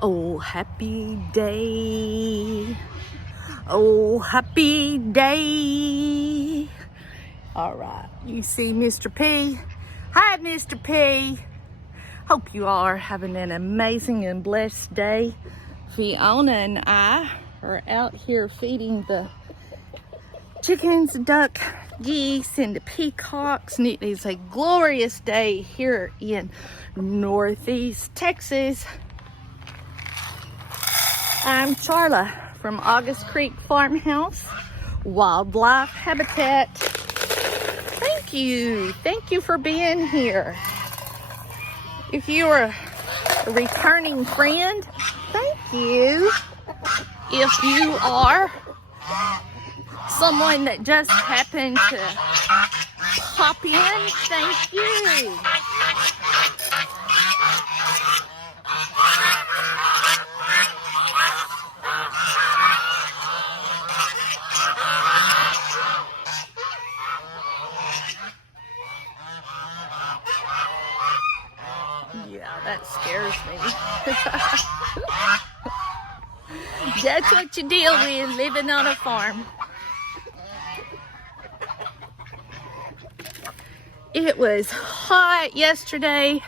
Oh, happy day. Oh, happy day. All right, you see Mr. P? Hi, Mr. P. Hope you are having an amazing and blessed day. Fiona and I are out here feeding the chickens, duck, geese, and the peacocks. And it is a glorious day here in Northeast Texas. I'm Charla from August Creek Farmhouse Wildlife Habitat. Thank you for being here. If you are a returning friend, thank you. If you are someone that just happened to pop in, thank you. Yeah, that scares me. That's what you deal with living on a farm. It was hot yesterday,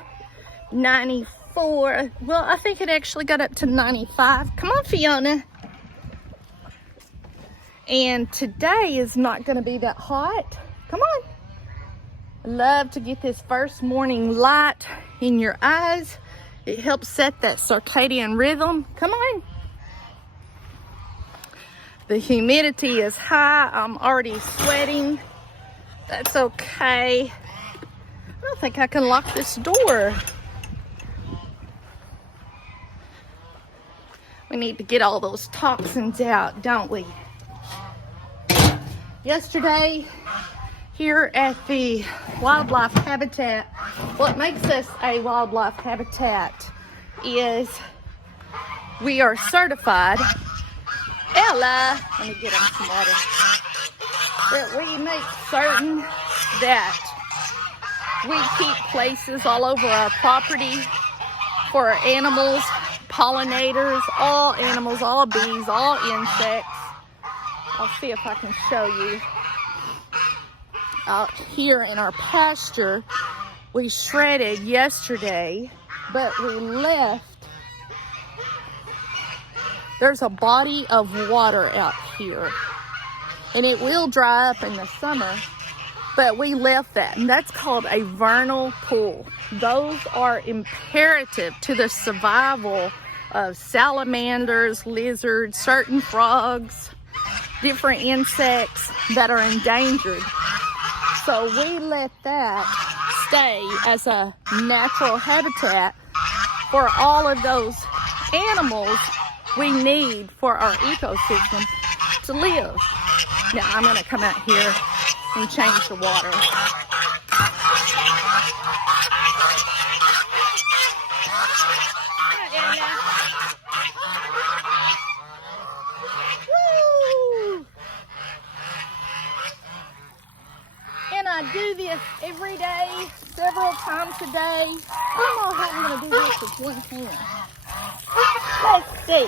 94. Well, I think it actually got up to 95. Come on, Fiona. And today is not going to be that hot. Come on. I love to get this first morning light in your eyes. It helps set that circadian rhythm. Come on. The humidity is high. I'm already sweating. That's okay. I don't think I can lock this door. We need to get all those toxins out, don't we? Yesterday, here at the wildlife habitat, what makes us a wildlife habitat is we are certified. Ella, let me get him some water. That we make certain that we keep places all over our property for our animals, pollinators, all animals, all bees, all insects. I'll see if I can show you. Out here in our pasture, we shredded yesterday, but we left. There's a body of water out here, and it will dry up in the summer, but we left that, and that's called a vernal pool. Those are imperative to the survival of salamanders, lizards, certain frogs, different insects that are endangered. So we let that stay as a natural habitat for all of those animals we need for our ecosystem to live. Now I'm going to come out here and change the water. Woo! And I do this every day, several times a day. I don't know how I'm going to do this with one hand. Let's see.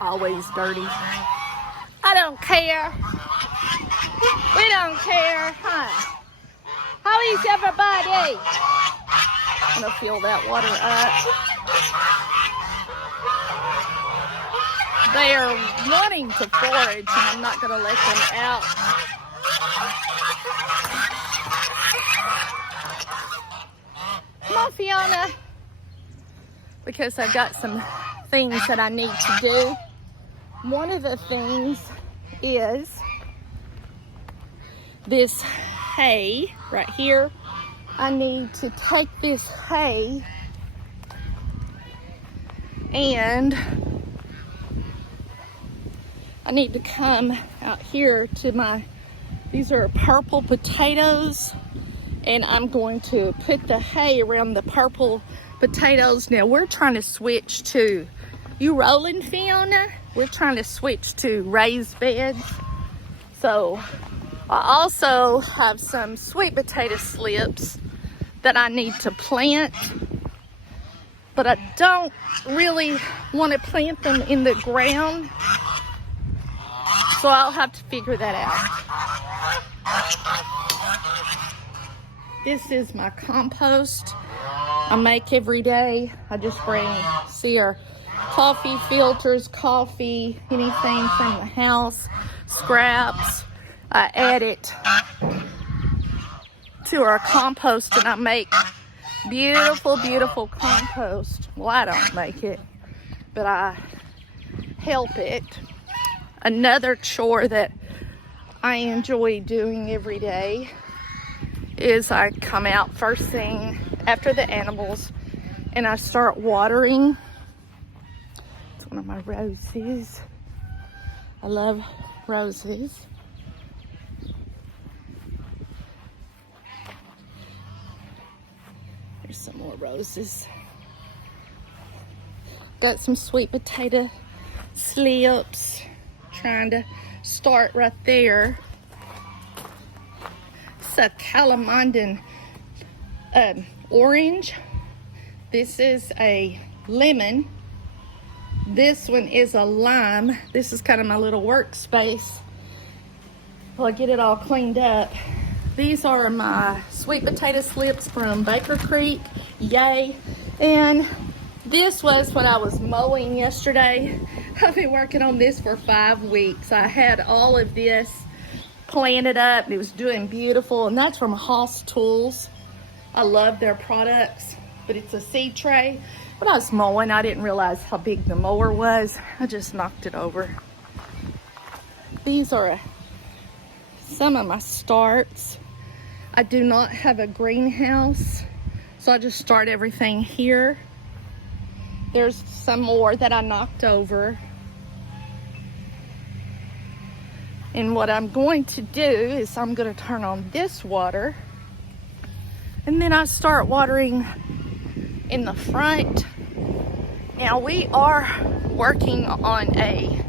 Always dirty. I don't care. We don't care, huh? How is everybody? I'm gonna fill that water up. They are wanting to forage, and I'm not gonna let them out. Come on, Fiona. Because I've got some things that I need to do. One of the things is this hay right here. I need to take this hay and I need to come out here to my These are purple potatoes, and I'm going to put the hay around the purple potatoes. Now we're trying to switch to, you rolling, Fiona? We're trying to switch to raised beds. So I also have some sweet potato slips that I need to plant, but I don't really want to plant them in the ground, so I'll have to figure that out. This is my compost I make every day. I just bring, see, our coffee filters, coffee, anything from the house, scraps. I add it to our compost, and I make beautiful, beautiful compost. Well, I don't make it, but I help it. Another chore that I enjoy doing every day is I come out first thing after the animals and I start watering. It's one of my roses. I love roses. There's some more roses. Got some sweet potato slips. Trying to start right there. It's a Calamandan orange. This is a lemon. This one is a lime. This is kind of my little workspace while I get it all cleaned up. These are my sweet potato slips from Baker Creek. Yay. And this was what I was mowing yesterday. I've been working on this for 5 weeks. I had all of this planted up. It was doing beautiful, and that's from Haas Tools. I love their products, but it's a seed tray. When I was mowing, I didn't realize how big the mower was. I just knocked it over. These are some of my starts. I do not have a greenhouse, so I just start everything here. There's some more that I knocked over. And what I'm going to do is I'm going to turn on this water, and then I start watering in the front. Now we are working on a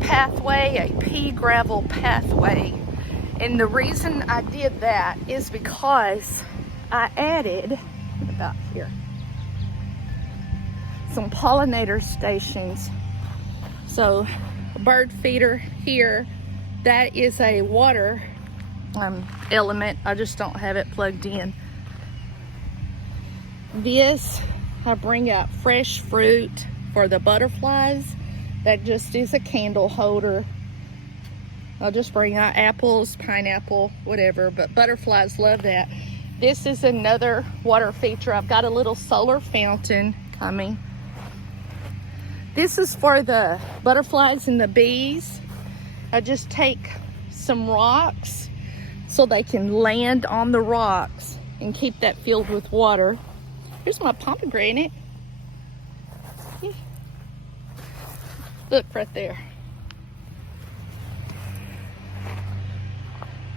pathway, a pea gravel pathway. And the reason I did that is because I added, about here, some pollinator stations. So a bird feeder here, that is a water element. I just don't have it plugged in. This, I bring out fresh fruit for the butterflies. That just is a candle holder. I'll just bring out apples, pineapple, whatever, but butterflies love that. This is another water feature. I've got a little solar fountain coming. This is for the butterflies and the bees. I just take some rocks so they can land on the rocks and keep that filled with water. Here's my pomegranate. Look right there.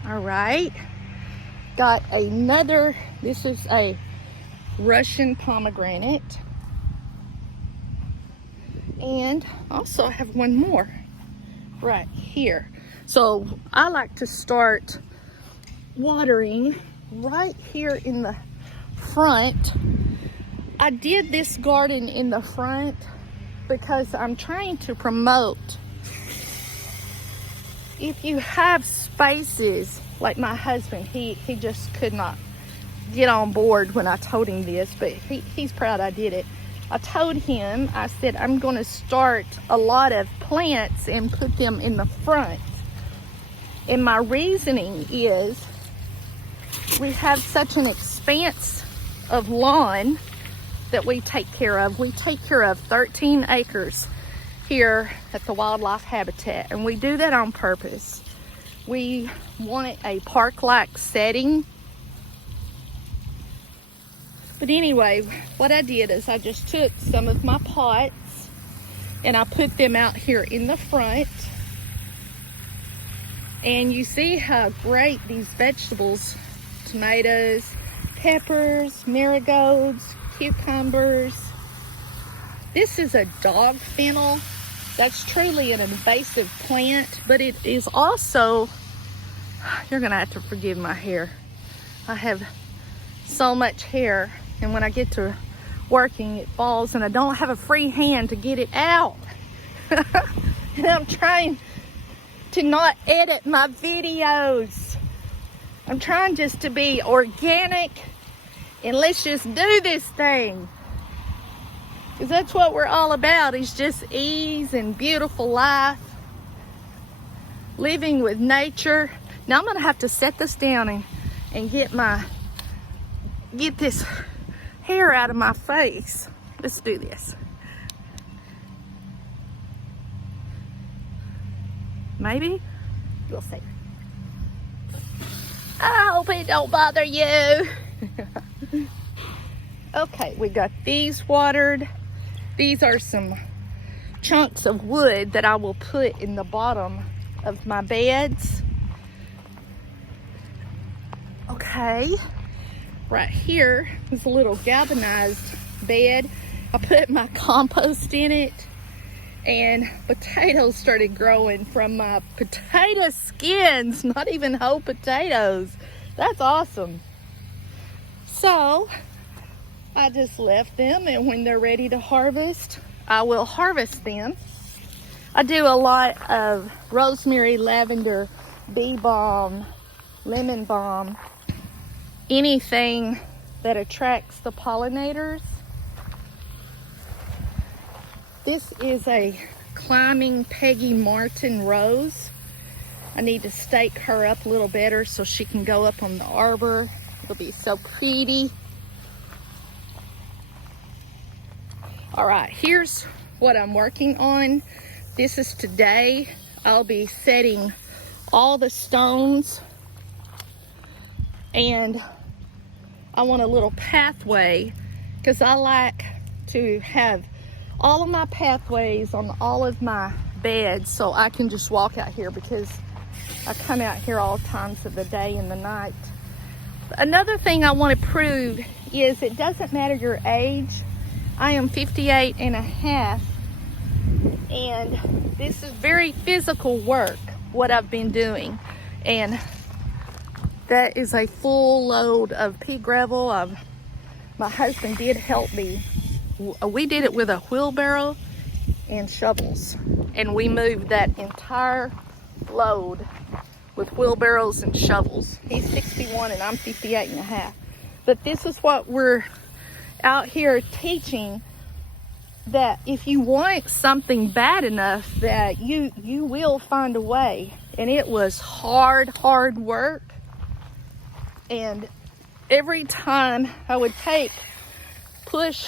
All right. Got another, this is a Russian pomegranate. And also I have one more right here. So I like to start watering right here in the front. I did this garden in the front because I'm trying to promote, if you have spaces, like my husband, he just could not get on board when I told him this, but he's proud I did it. I told him, I said, I'm going to start a lot of plants and put them in the front. And my reasoning is we have such an expanse of lawn that we take care of. We take care of 13 acres here at the Wildlife Habitat, and we do that on purpose. We want a park-like setting. But anyway, what I did is I just took some of my pots and I put them out here in the front. And you see how great these vegetables, tomatoes, peppers, marigolds, cucumbers. This is a dog fennel. That's truly an invasive plant, but it is also, you're gonna have to forgive my hair. I have so much hair, and when I get to working, it falls, and I don't have a free hand to get it out. And I'm trying to not edit my videos. I'm trying just to be organic, and let's just do this thing. Because that's what we're all about, is just ease and beautiful life. Living with nature. Now I'm gonna have to set this down and get this hair out of my face. Let's do this. Maybe? We'll see. I hope it don't bother you. Okay, we got these watered. These are some chunks of wood that I will put in the bottom of my beds. Okay, right here is a little galvanized bed. I put my compost in it, and potatoes started growing from my potato skins, not even whole potatoes. That's awesome. So I just left them, and when they're ready to harvest, I will harvest them. I do a lot of rosemary, lavender, bee balm, lemon balm, anything that attracts the pollinators. This is a climbing Peggy Martin rose. I need to stake her up a little better so she can go up on the arbor. It'll be so pretty. All right, here's what I'm working on. This is today. I'll be setting all the stones, and I want a little pathway because I like to have all of my pathways on all of my beds so I can just walk out here, because I come out here all times of the day and the night. Another thing I want to prove is it doesn't matter your age. I am 58 and a half, and this is very physical work, what I've been doing. And that is a full load of pea gravel. My husband did help me. We did it with a wheelbarrow and shovels, and we moved that entire load with wheelbarrows and shovels. He's 61 and I'm 58 and a half. But this is what we're out here teaching, that if you want something bad enough, that you will find a way. And it was hard work. And every time I would push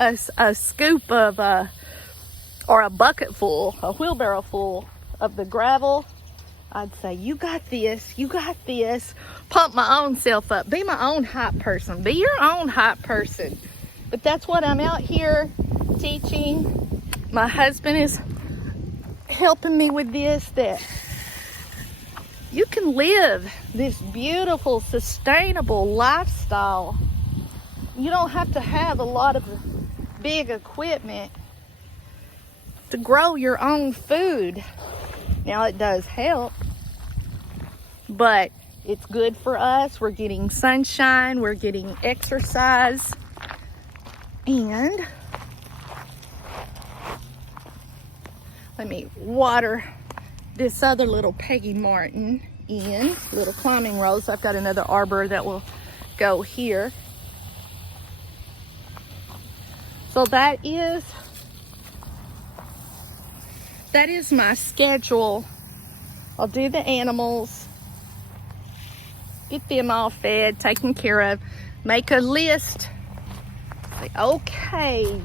a scoop of or a bucket full, a wheelbarrow full of the gravel, I'd say, you got this, pump my own self up, be my own hype person, be your own hype person. But that's what I'm out here teaching. My husband is helping me with this, that you can live this beautiful, sustainable lifestyle. You don't have to have a lot of big equipment to grow your own food. Now, it does help, but it's good for us. We're getting sunshine, we're getting exercise, and let me water this other little Peggy Martin in, little climbing rose. I've got another arbor that will go here. So that is my schedule. I'll do the animals, get them all fed, taken care of, make a list. Say, okay,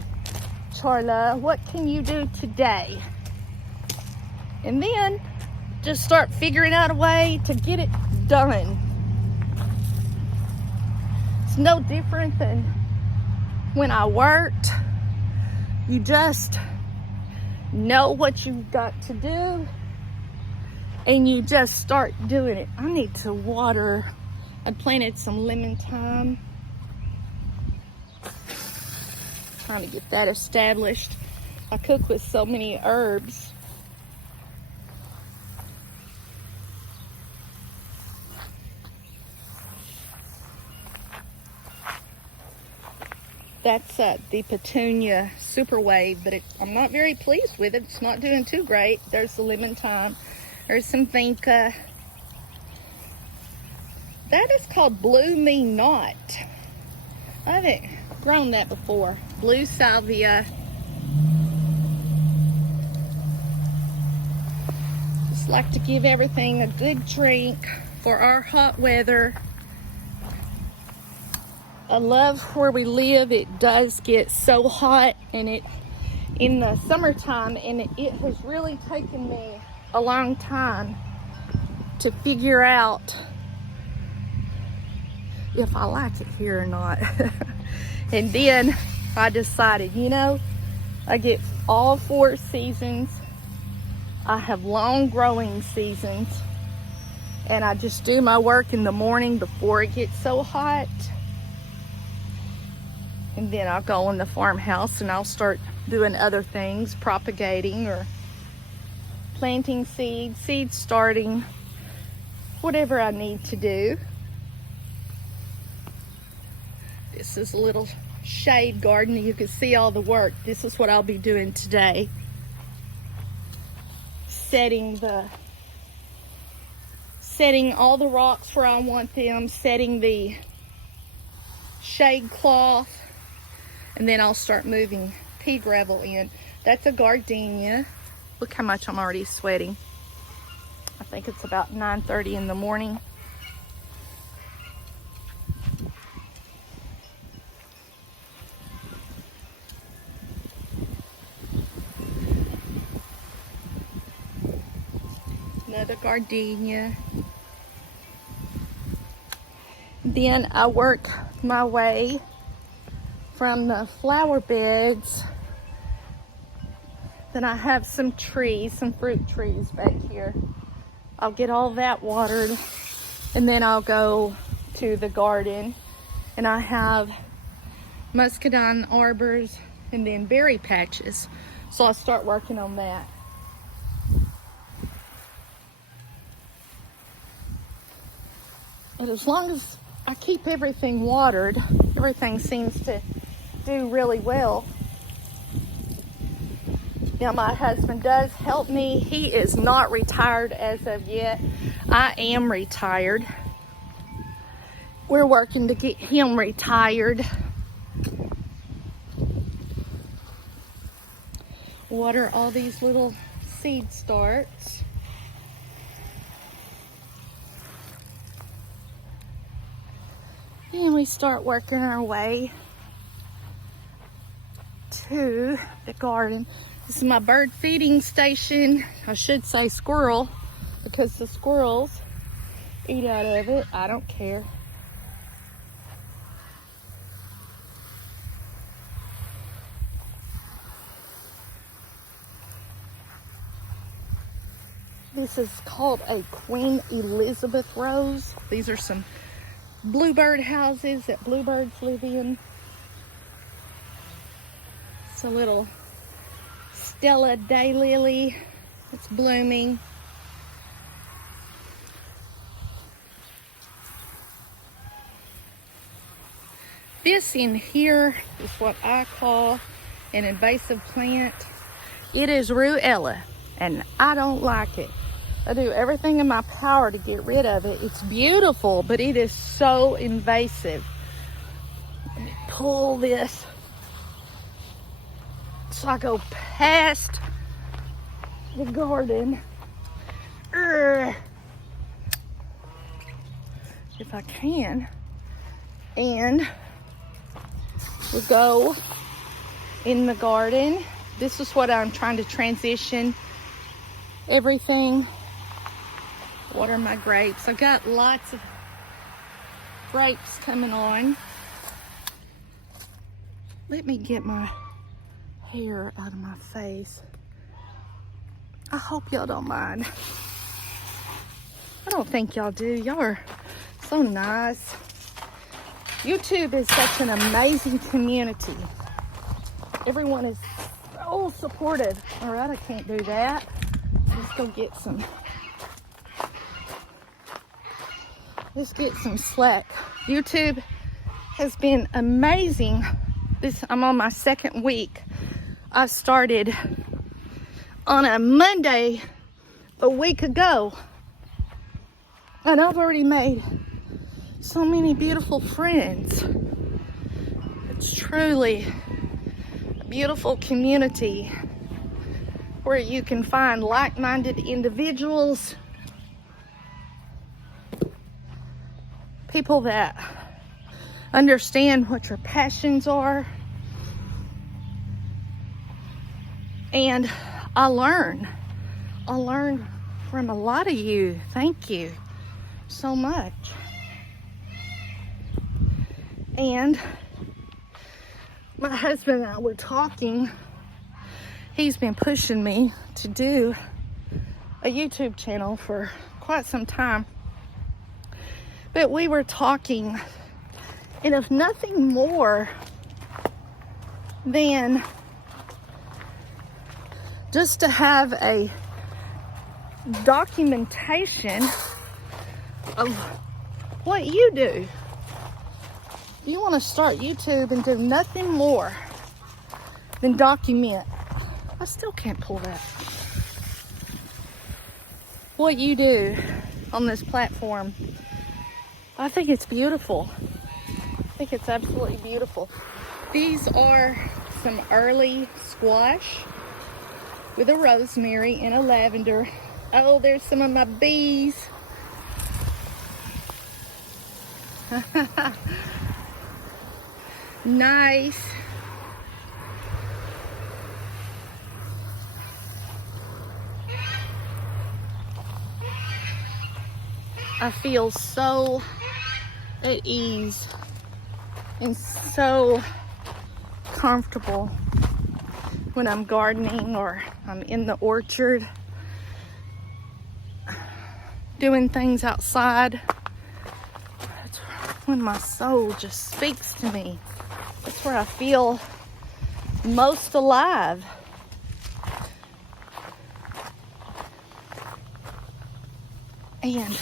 Charla, what can you do today? And then just start figuring out a way to get it done. It's no different than when I worked. You just know what you've got to do, and you just start doing it. I need to water. I planted some lemon thyme. Trying to get that established. I cook with so many herbs. That's the Petunia Super Wave, but I'm not very pleased with it. It's not doing too great. There's the lemon thyme. There's some vinca. That is called Blue Me Not. I haven't grown that before. Blue salvia. Just like to give everything a good drink for our hot weather. I love where we live. It does get so hot, and in the summertime, and it has really taken me a long time to figure out if I like it here or not. And then I decided, you know, I get all 4 seasons. I have long growing seasons, and I just do my work in the morning before it gets so hot. And then I'll go in the farmhouse and I'll start doing other things, propagating or planting seeds, seed starting, whatever I need to do. This is a little shade garden. You can see all the work. This is what I'll be doing today. Setting all the rocks where I want them, setting the shade cloth, and then I'll start moving pea gravel in. That's a gardenia. Look how much I'm already sweating. I think it's about 9:30 in the morning. Another gardenia. Then I work my way from the flower beds. Then I have some trees, some fruit trees back here. I'll get all that watered, and then I'll go to the garden, and I have muscadine arbors and then berry patches. So I'll start working on that. And as long as I keep everything watered, everything seems to do really well. Now my husband does help me. He is not retired as of yet. I am retired. We're working to get him retired. Water all these little seed starts. And we start working our way to the garden. This is my bird feeding station. I should say squirrel, because the squirrels eat out of it. I don't care. This is called a Queen Elizabeth rose. These are some bluebird houses that bluebirds live in. It's a little Stella daylily. It's blooming. This in here is what I call an invasive plant. It is Ruella, and I don't like it. I do everything in my power to get rid of it. It's beautiful, but it is so invasive. Let me pull this so I go past the garden. If I can. And we go in the garden. This is what I'm trying to transition everything. Water my grapes. I've got lots of grapes coming on. Let me get my hair out of my face. I hope y'all don't mind. I don't think y'all do. Y'all are so nice. YouTube is such an amazing community. Everyone is so supportive. All right, I can't do that. Let's go get some. Let's get some slack. YouTube has been amazing. I'm on my second week. I started on a Monday a week ago, and I've already made so many beautiful friends. It's truly a beautiful community where you can find like-minded individuals, people that understand what your passions are. And I learn from a lot of you. Thank you so much. And my husband and I were talking. He's been pushing me to do a YouTube channel for quite some time. But we were talking, and if nothing more than just to have a documentation of what you do. You want to start YouTube and do nothing more than document. I still can't pull that. What you do on this platform. I think it's beautiful. I think it's absolutely beautiful. These are some early squash with a rosemary and a lavender. Oh, there's some of my bees. Nice. I feel so at ease and so comfortable when I'm gardening or I'm in the orchard doing things outside. That's when my soul just speaks to me. That's where I feel most alive. And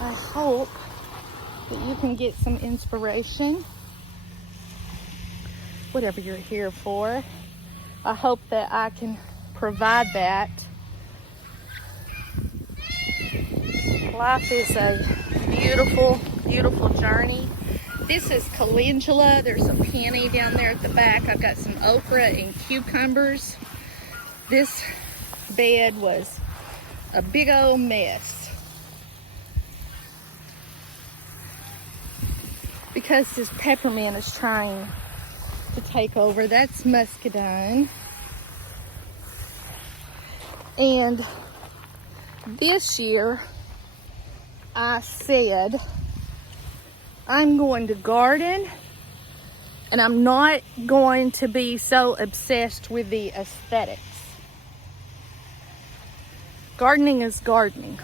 I hope that you can get some inspiration, whatever you're here for. I hope that I can provide that. Life is a beautiful, beautiful journey. This is calendula. There's some peony down there at the back. I've got some okra and cucumbers. This bed was a big old mess because this peppermint is trying to take over. That's muscadine. And this year I said I'm going to garden, and I'm not going to be so obsessed with the aesthetics. Gardening is gardening.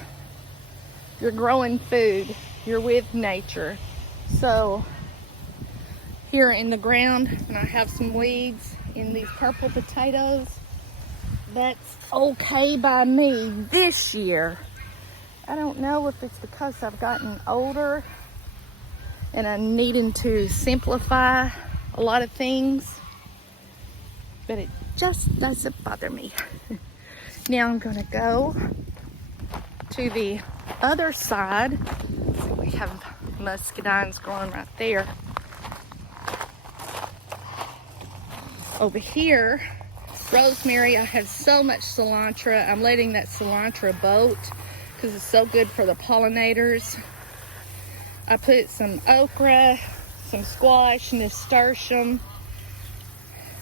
You're growing food. You're with nature. So here in the ground, and I have some weeds in these purple potatoes, that's okay by me this year. I don't know if it's because I've gotten older and I'm needing to simplify a lot of things, but it just doesn't bother me. Now I'm gonna go to the other side. So we have muscadines growing right there. Over here, rosemary. I have so much cilantro. I'm letting that cilantro bolt because it's so good for the pollinators. I put some okra, some squash, nasturtium.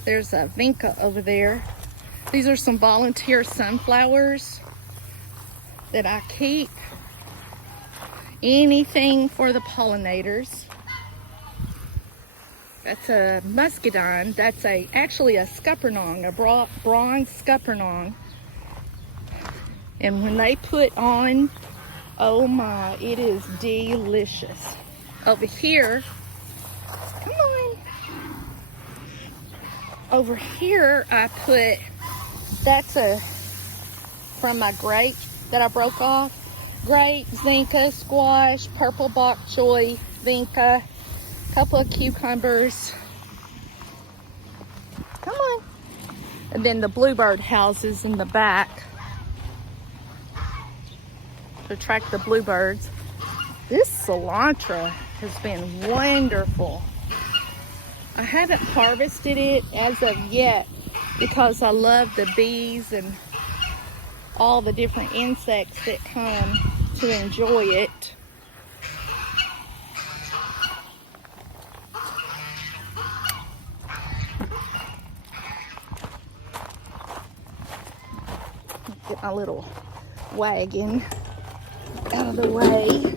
There's a vinca over there. These are some volunteer sunflowers that I keep. Anything for the pollinators. That's a muscadine. That's actually a scuppernong, a bronze scuppernong. And when they put on, oh my, it is delicious. Over here, come on. Over here, I put, that's from my grape that I broke off. Grape, zinca, squash, purple bok choy, vinca, couple of cucumbers. Come on. And then the bluebird houses in the back to attract the bluebirds. This cilantro has been wonderful. I haven't harvested it as of yet because I love the bees and all the different insects that come to enjoy it. Get my little wagon out of the way.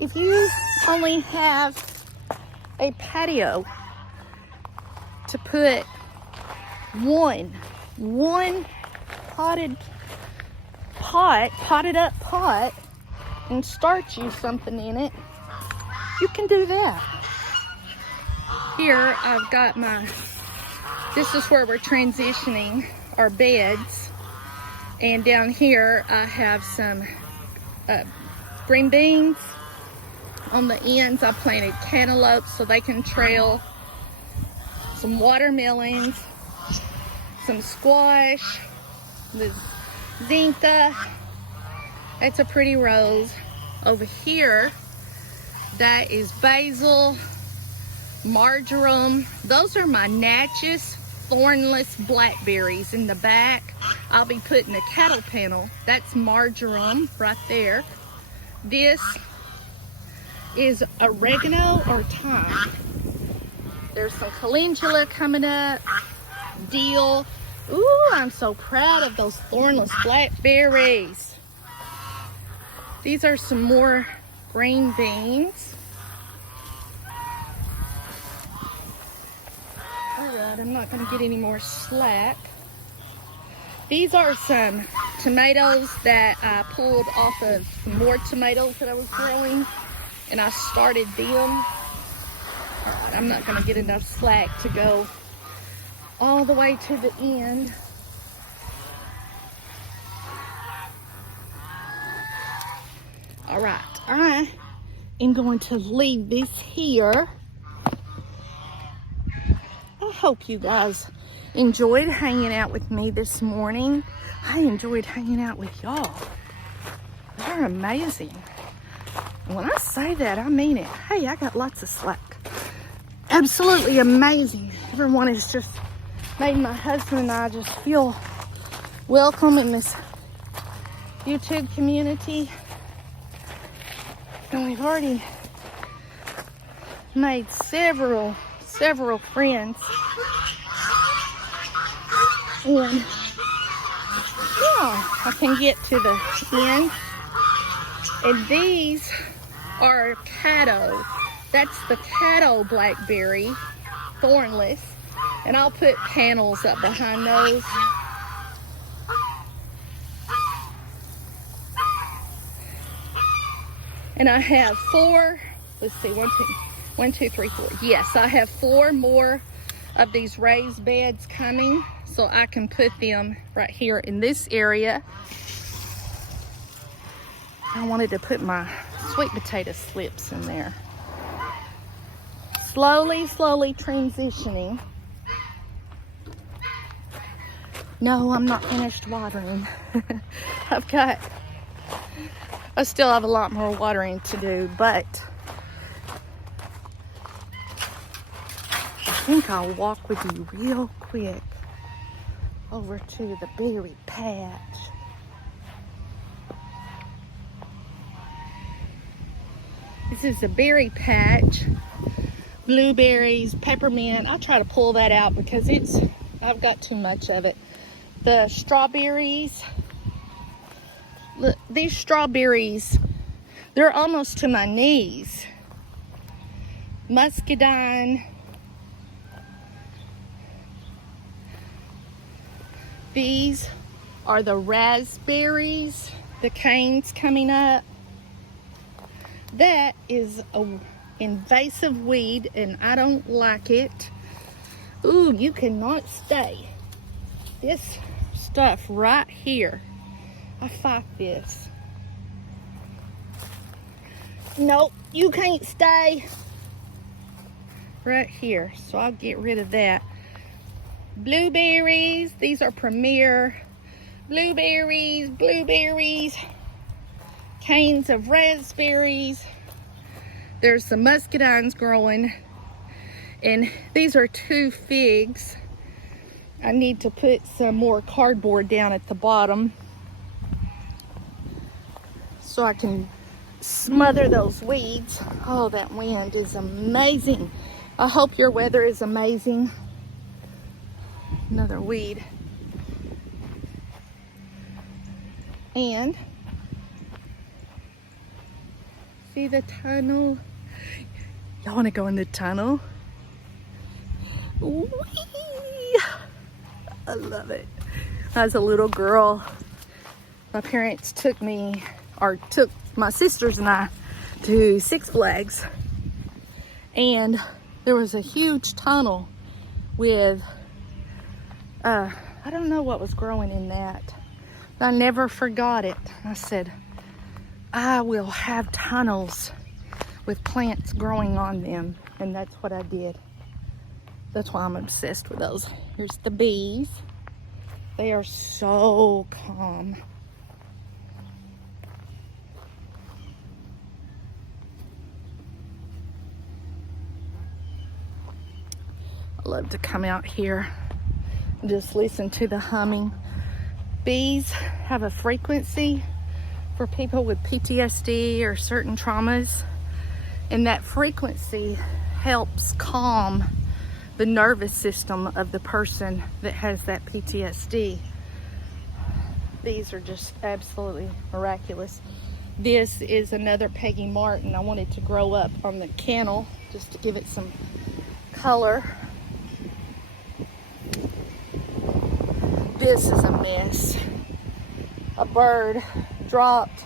If you only have a patio to put one potted up pot and start you something in it, you can do that. Here I've got this is where we're transitioning our beds, and down here I have some green beans. On the ends I planted cantaloupes so they can trail, some watermelons, some squash, the zinca. It's a pretty rose. Over here, that is basil, marjoram. Those are my Natchez thornless blackberries in the back. I'll be putting a cattle panel. That's marjoram right there. This is oregano or thyme. There's some calendula coming up, dill. Ooh, I'm so proud of those thornless blackberries. These are some more green beans. All right, I'm not gonna get any more slack. These are some tomatoes that I pulled off of some more tomatoes that I was growing, and I started them. All right, I'm not gonna get enough slack to go all the way to the end. All right, I am going to leave this here. I hope you guys enjoyed hanging out with me this morning. I enjoyed hanging out with y'all. They're amazing. When I say that, I mean it. Hey, I got lots of slack. Absolutely amazing. Everyone has just made my husband and I just feel welcome in this YouTube community. And we've already made several friends. And yeah, I can get to the end. And these are Caddo. That's the Caddo blackberry, thornless. And I'll put panels up behind those. And I have 4, let's see, 1, 2, 3, 4. Yes, I have 4 more of these raised beds coming, so I can put them right here in this area. I wanted to put my sweet potato slips in there. Slowly transitioning. No, I'm not finished watering. I still have a lot more watering to do, but I think I'll walk with you real quick over to the berry patch. This is a berry patch. Blueberries, peppermint. I'll try to pull that out because I've got too much of it. The strawberries. Look, these strawberries, they're almost to my knees. Muscadine. These are the raspberries, the canes coming up. That is an invasive weed and I don't like it. Ooh, you cannot stay. This stuff right here, I fight this. Nope, you can't stay. Right here, so I'll get rid of that. Blueberries, these are premier. Blueberries, blueberries. Canes of raspberries. There's some muscadines growing. And these are 2 figs. I need to put some more cardboard down at the bottom so I can smother those weeds. Oh, that wind is amazing. I hope your weather is amazing. Another weed. And see the tunnel? Y'all want to go in the tunnel? Whee! I love it. As a little girl, my parents took my sisters and I to Six Flags, and there was a huge tunnel with I don't know what was growing in that, but I never forgot it. I said, I will have tunnels with plants growing on them, and that's what I did. That's why I'm obsessed with those. Here's the bees. They are so calm. I love to come out here and just listen to the humming. Bees have a frequency for people with PTSD or certain traumas, and that frequency helps calm the nervous system of the person that has that PTSD. These are just absolutely miraculous. This is another Peggy Martin. I wanted to grow up on the kennel just to give it some color. This is a mess. A bird dropped,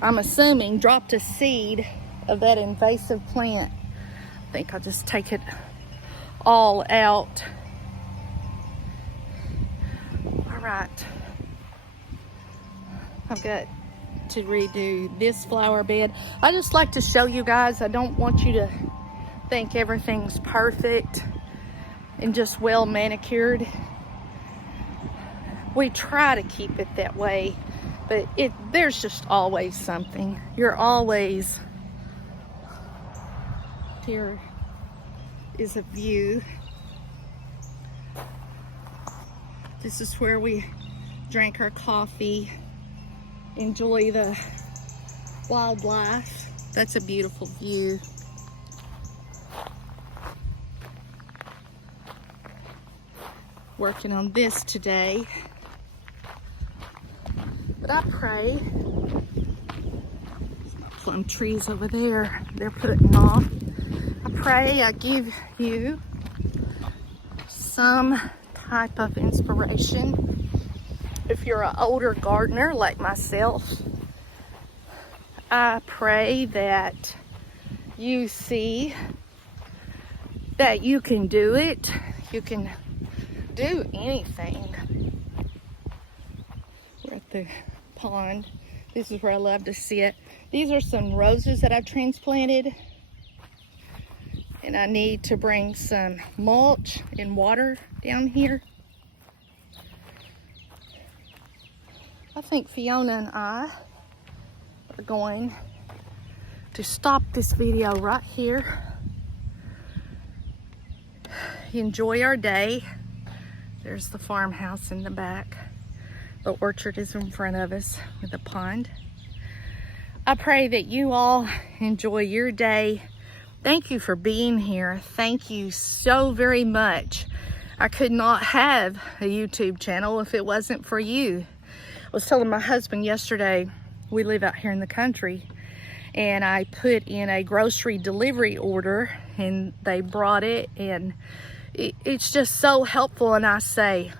I'm assuming, dropped a seed of that invasive plant. I think I'll just take it all out. All right. I've got to redo this flower bed. I just like to show you guys. I don't want you to think everything's perfect and just well manicured. We try to keep it that way, but there's just always something. You're always... Here is a view. This is where we drank our coffee, enjoy the wildlife. That's a beautiful view. Working on this today. But I pray, plum trees over there, they're putting off. I pray I give you some type of inspiration. If you're an older gardener like myself, I pray that you see that you can do it. You can do anything. We're at the pond. This is where I love to sit. These are some roses that I transplanted, and I need to bring some mulch and water down here. I think Fiona and I are going to stop this video right here. Enjoy our day. There's the farmhouse in the back. The orchard is in front of us with a pond. I pray that you all enjoy your day. Thank you for being here. Thank you so very much. I could not have a YouTube channel if it wasn't for you. I was telling my husband yesterday, we live out here in the country, and I put in a grocery delivery order and they brought it, and it's just so helpful. And I say,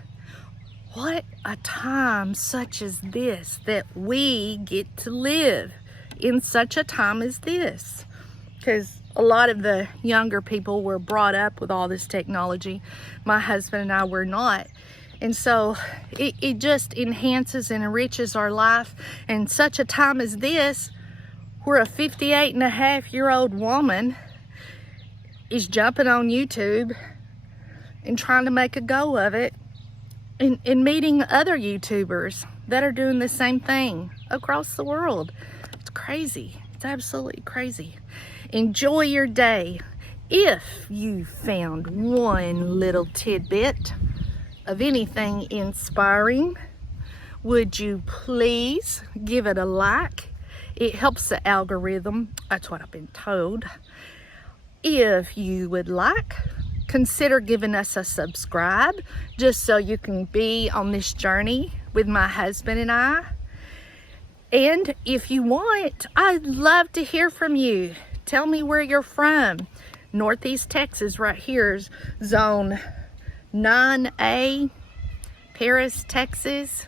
What a time such as this that we get to live in such a time as this. Because a lot of the younger people were brought up with all this technology. My husband and I were not. And so it just enhances and enriches our life. And such a time as this, where a 58-and-a-half-year-old woman is jumping on YouTube and trying to make a go of it, and meeting other YouTubers that are doing the same thing across the world. It's crazy. It's absolutely crazy. Enjoy your day. If you found one little tidbit of anything inspiring, would you please give it a like? It helps the algorithm. That's what I've been told. If you would like, consider giving us a subscribe just so you can be on this journey with my husband and I. And if you want, I'd love to hear from you. Tell me where you're from. Northeast Texas right here is zone 9A, Paris, Texas.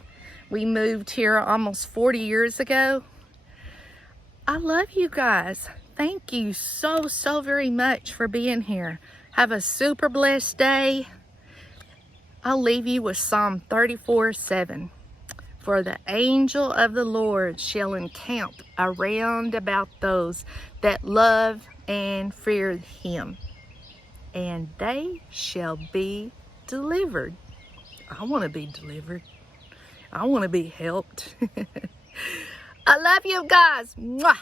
We moved here almost 40 years ago. I love you guys. Thank you so very much for being here. Have a super blessed day. I'll leave you with Psalm 34:7. For the angel of the Lord shall encamp around about those that love and fear him, and they shall be delivered. I want to be delivered. I want to be helped. I love you guys. Mwah.